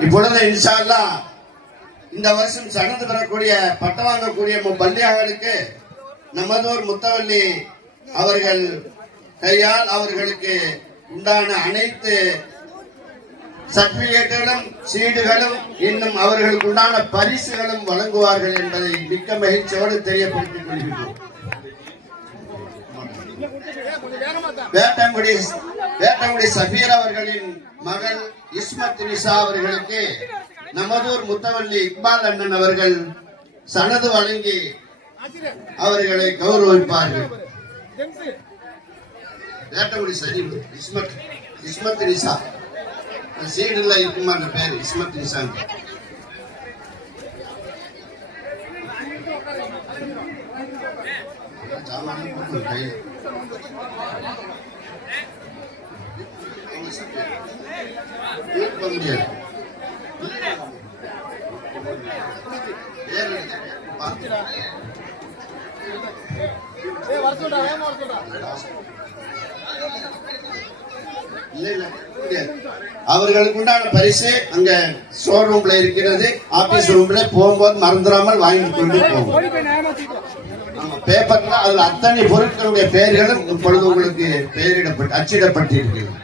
இப்பொழுது இன்ஷால்லா இந்த வருஷம் சடந்து பெறக்கூடிய பட்டம் வாங்கக்கூடிய பள்ளியாளர்களுக்கு நமதூர் முத்தவல்லி அவர்கள் கையால் அவர்களுக்கு உண்டான அனைத்து சர்டிபிகேட்டுகளும் சீடுகளும் இன்னும் அவர்களுக்கு உண்டான பரிசுகளும் வழங்குவார்கள் என்பதை மிக்க மகிழ்ச்சியோடு தெரியப்படுத்திக் கொள்கிறோம் வேட்டங்குடி வேட்டங்குடி சபீர் அவர்களின் மகள் இஸ்மத் நிசா அவர்களுக்கு நமதூர் முத்தவல்லி இக்பால் அண்ணன் அவர்கள் சனது வழங்கி அவர்களை கௌரவிப்பார்கள். வேட்டங்குடி சஜீவ் இஸ்மத் இஸ்மத் நிசா. சீடுல இருக்குமா அந்த பேர் இஸ்மத் நிசா சாமான் போட்டு முடியாது அவர்களுக்கு உண்டான பரிசு அங்க ஷோரூம்ல இருக்கிறது ஆபீஸ் ரூம்ல போகும்போது மறந்துடாமல் வாங்கி கொண்டு போகும். பேப்பர்ல அதுல அத்தனை பொருட்களுடைய பெயர்களும் இப்பொழுது உங்களுக்கு பெயரிடப்பட்டு அச்சிடப்பட்டிருக்கிறது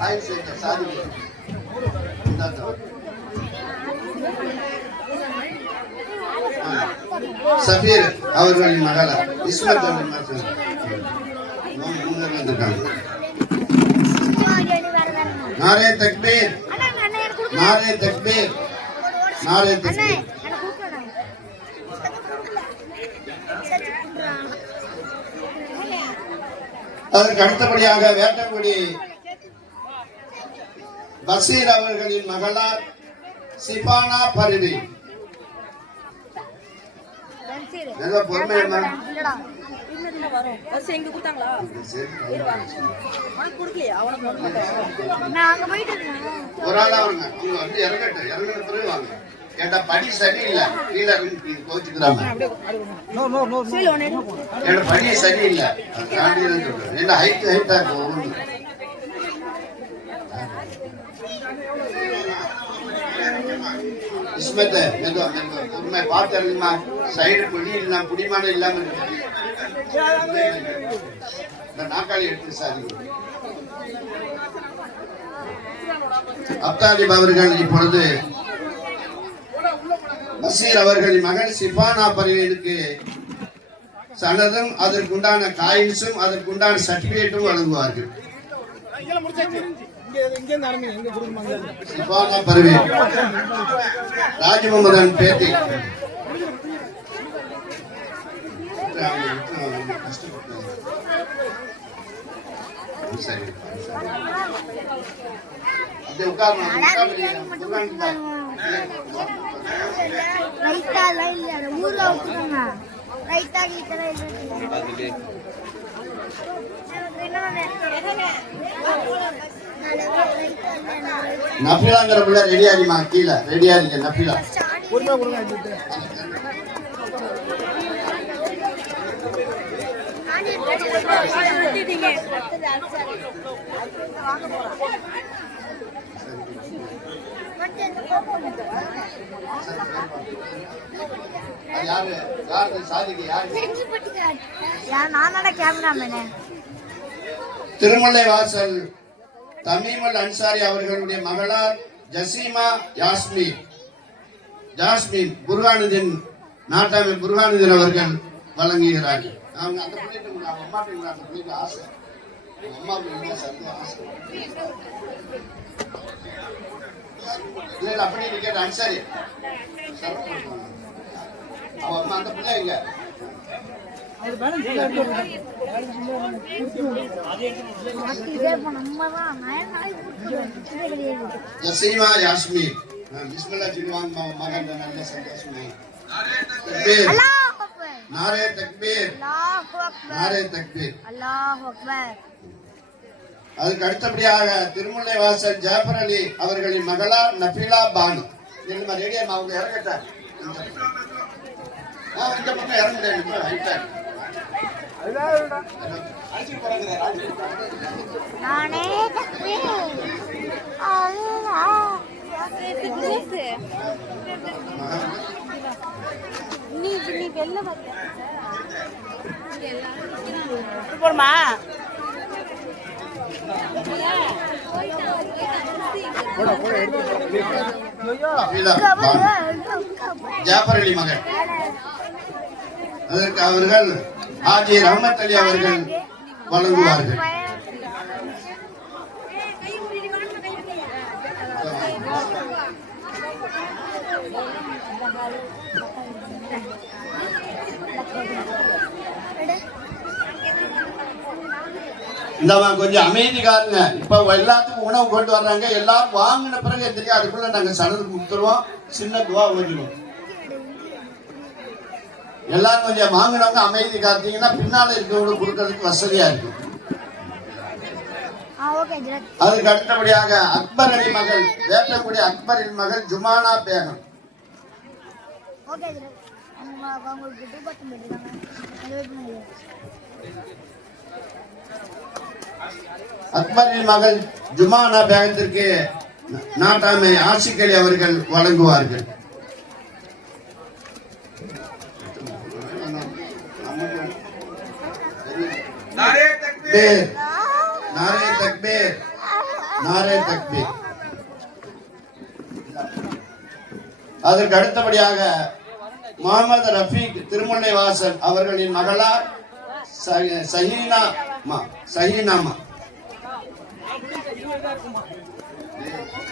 ஆயுள் சேர்க்க சாதிக்கு. சபீர் அவர்களின் மகளா இஸ்மத் அவர்களின் மகள் வந்திருக்காங்க நாரே தக்பீர் நாரே தக்பீர் நாரே தக்பீர் அதற்கு அடுத்தபடியாக வேட்டங்குடி பசீர் அவர்களின் மகளார் சிபானா பரிதி. ஏதோ பொறுமையா ஒரு ஆளா வருங்க அவங்க வந்து இறங்கட்டும். இறங்கின பிறகு வாங்க. கேட்டா படி சரியில்லை. கீழே கோச்சுக்கிறாங்க சரி உன்னை என்னோட படி சரியில்லை. அது தாண்டி தான் சொல்றேன் என்ன ஹைட் ஹைட்டா இருக்கும் இஸ்மத்தை மெதுவா மெதுவா பொறுமை பார்த்து இறங்குமா சைடு இல்லாம இந்த நாக்காளி எடுத்து சாதி. அப்தாலிப் அவர்கள் இப்பொழுது பசீர் அவர்களின் மகன் சிபானா பரிவனுக்கு சனதும் அதற்குண்டான காயின்ஸும் அதற்குண்டான சர்டிபிகேட்டும் வழங்குவார்கள். பரிவேன் ராஜமுகமதன் பேட்டி. அப்படியே உட்காரணும் நஃபிலாங்கிற பிள்ளை ரெடி ஆகிமா கீழே. ரெடியா இருக்க நஃபிலா. அது யாரு? யாரு? சாதிக்கு யாரு? நானோட கேமராமேனு திருமலை வாசல் தமீமல் அன்சாரி அவர்களுடைய மகளார் ஜசீமா யாஸ்மி ஜாஸ்மின் புர்கானுதீன் நாட்டாமை புர்கானுதீன் அவர்கள் வழங்குகிறார்கள். அவங்க அந்த பிள்ளைகிட்ட அவங்க அம்மாட்ட அந்த பிள்ளைக்கு ஆசை. அவங்க அம்மாவுக்கு என்ன சந்தோஷம் ஆசை. இல்ல அப்படியே கேட்ட அன்சாரி. அவ அம்மா அந்த பிள்ளை எங்க? இதே யாஸ்மி பிஸ்மில்லா மகன் நல்ல சந்தோஷமே நாரே தக்பீர் நாரே தக்பீர் அல்லாஹ் அக்பர் அதுக்கு அடுத்தபடியாக திருமுல்லை வாசல் ஜாஃபர் அலி அவர்களின் மகளார் நபிலா பானு. நிர்மா ரேடியா அவங்க இறங்கட்டார் இந்த பக்கம் நானே தப்பேன் நீ நீ வெளில போடுமா அலி மகன். அதற்கு அவர்கள் ஆஜி ரஹமத் அலி அவர்கள் வழங்குவார்கள். இந்தம்மா கொஞ்சம் அமைதிக்காருங்க இப்ப எல்லாத்துக்கும் உணவு கொண்டு வர்றாங்க. எல்லாரும் வாங்கின பிறகு தெரியும் அதுக்குள்ள நாங்க சனது கொடுத்துருவோம். சின்ன துவா ஓதிடுவோம். எல்லாரும் கொஞ்சம் வாங்கினவங்க அமைதி காத்தீங்கன்னா பின்னால இருக்கவங்க கொடுக்கறதுக்கு வசதியா இருக்கும். அதுக்கு அடுத்தபடியாக அக்பர் அலி மகள் வேட்டக்குடி அக்பரின் மகள் ஜுமானா பேகம். அக்பரின் மகள் ஜுமானா பேகத்திற்கு நாட்டாமை ஆசிக் அலி அவர்கள் வழங்குவார்கள். தக்பீர் நாரே தக்பீர் நாரே தக்பீர் அதற்கு அடுத்தபடியாக முகமது ரஃபீக் திருமுல்லை வாசன் அவர்களின் மகளார் சஹி- சஹீனா மா சஹீனாமா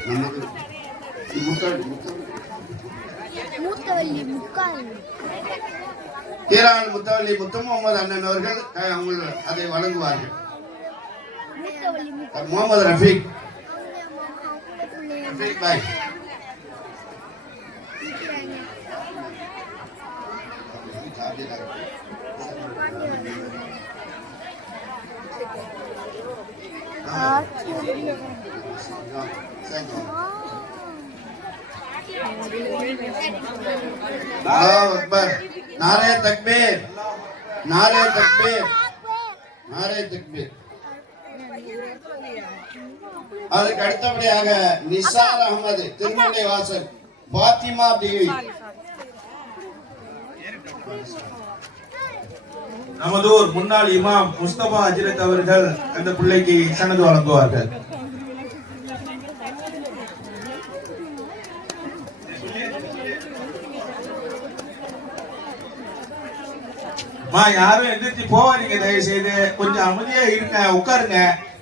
நமக்கு ஈரான் முத்தவல்லி முத்து முகமது அண்ணன் அவர்கள் அவங்க அதை வழங்குவார்கள். முகமது ரஃபீக். ரஃபீக் பாய் அக்பர். நாரே தக்பீர் நாரே தக்பீர் நாரே தக்பீர் அதுக்கு அடுத்தபடியாக நிசார் அகமது திருமலை வாசல் பாத்திமா தேவி நமதூர் முன்னாள் இமாம் முஸ்தபா அஜிரத் அவர்கள் அந்த பிள்ளைக்கு சனது வழங்குவார்கள். அம்மா யாரும் எந்திரிச்சு போவாதீங்க தயவு செய்து கொஞ்சம் அமைதியா இருங்க உட்காருங்க.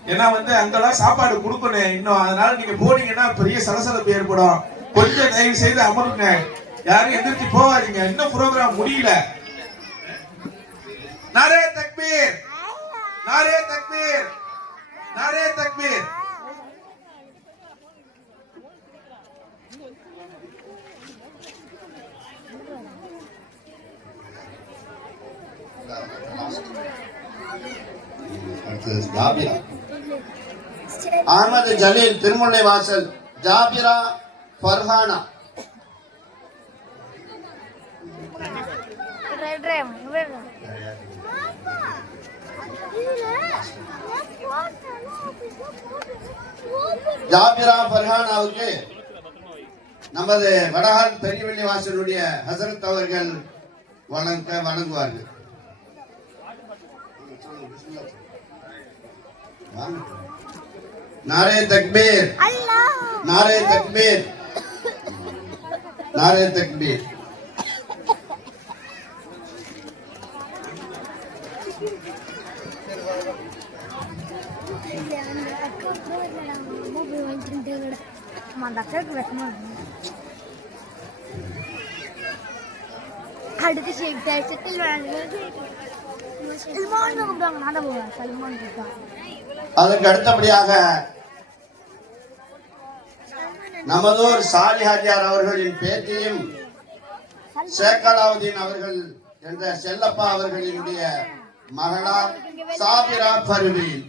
ஏன்னா வந்து அங்கெல்லாம் சாப்பாடு கொடுக்கணும் இன்னும். அதனால நீங்க போனீங்கன்னா பெரிய சலசலப்பு ஏற்படும். கொஞ்சம் தயவு செய்து அமருங்க. யாரும் எந்திரிச்சு போவாதீங்க. இன்னும் ப்ரோக்ராம் முடியல. நாரே தக்பீர். நாரே தக்பீர். நாரே தக்பீர். அகமது ஜலீல் திருமுல்லை வாசல் ஜாபிரா ஃபர்ஹானா. ஜாபிரா ஃபர்ஹானாவுக்கு நமது வடகால் பெரியவள்ளி வாசலுடைய ஹசரத் அவர்கள் வணங்க வணங்குவார்கள். நாரே தக்பீர் நாரே தக்பீர் நாரே தக்பீர். அடுத்து செட்டில் வேணும் சல்மான் கூப்பிடுவாங்க நான் தான் போவேன் சல்மான் கூப்பிட்டாங்க அதற்கு அடுத்தபடியாக நமதூர் சாலி ஹாஜியார் அவர்களின் பேத்தியும் ஷேக் அவர்கள் என்ற செல்லப்பா அவர்களினுடைய மகளார் சாபிரா பருவீன்.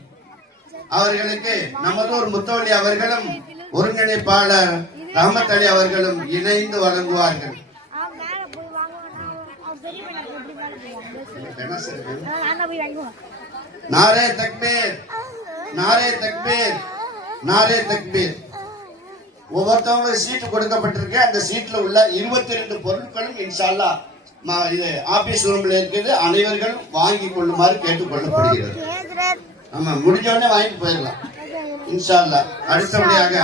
அவர்களுக்கு நமதூர் முத்தவள்ளி அவர்களும் ஒருங்கிணைப்பாளர் ரஹமத் அலி அவர்களும் இணைந்து வழங்குவார்கள். நாரே தக்பீர். நாரே தக்பீர் நாரே தக்பீர். ஒவ்வொருத்தவங்களுக்கு சீட்டு கொடுக்கப்பட்டிருக்கு. அந்த சீட்ல உள்ள இருபத்தி ரெண்டு பொருட்களும் இன்ஷால்லா இது ஆபீஸ் ரூம்ல இருக்குது. அனைவர்களும் வாங்கி கொள்ளுமாறு கேட்டுக்கொள்ளப்படுகிறது. ஆமா முடிஞ்ச உடனே வாங்கிட்டு போயிடலாம். இன்ஷா அல்லாஹ் அடுத்தபடியாக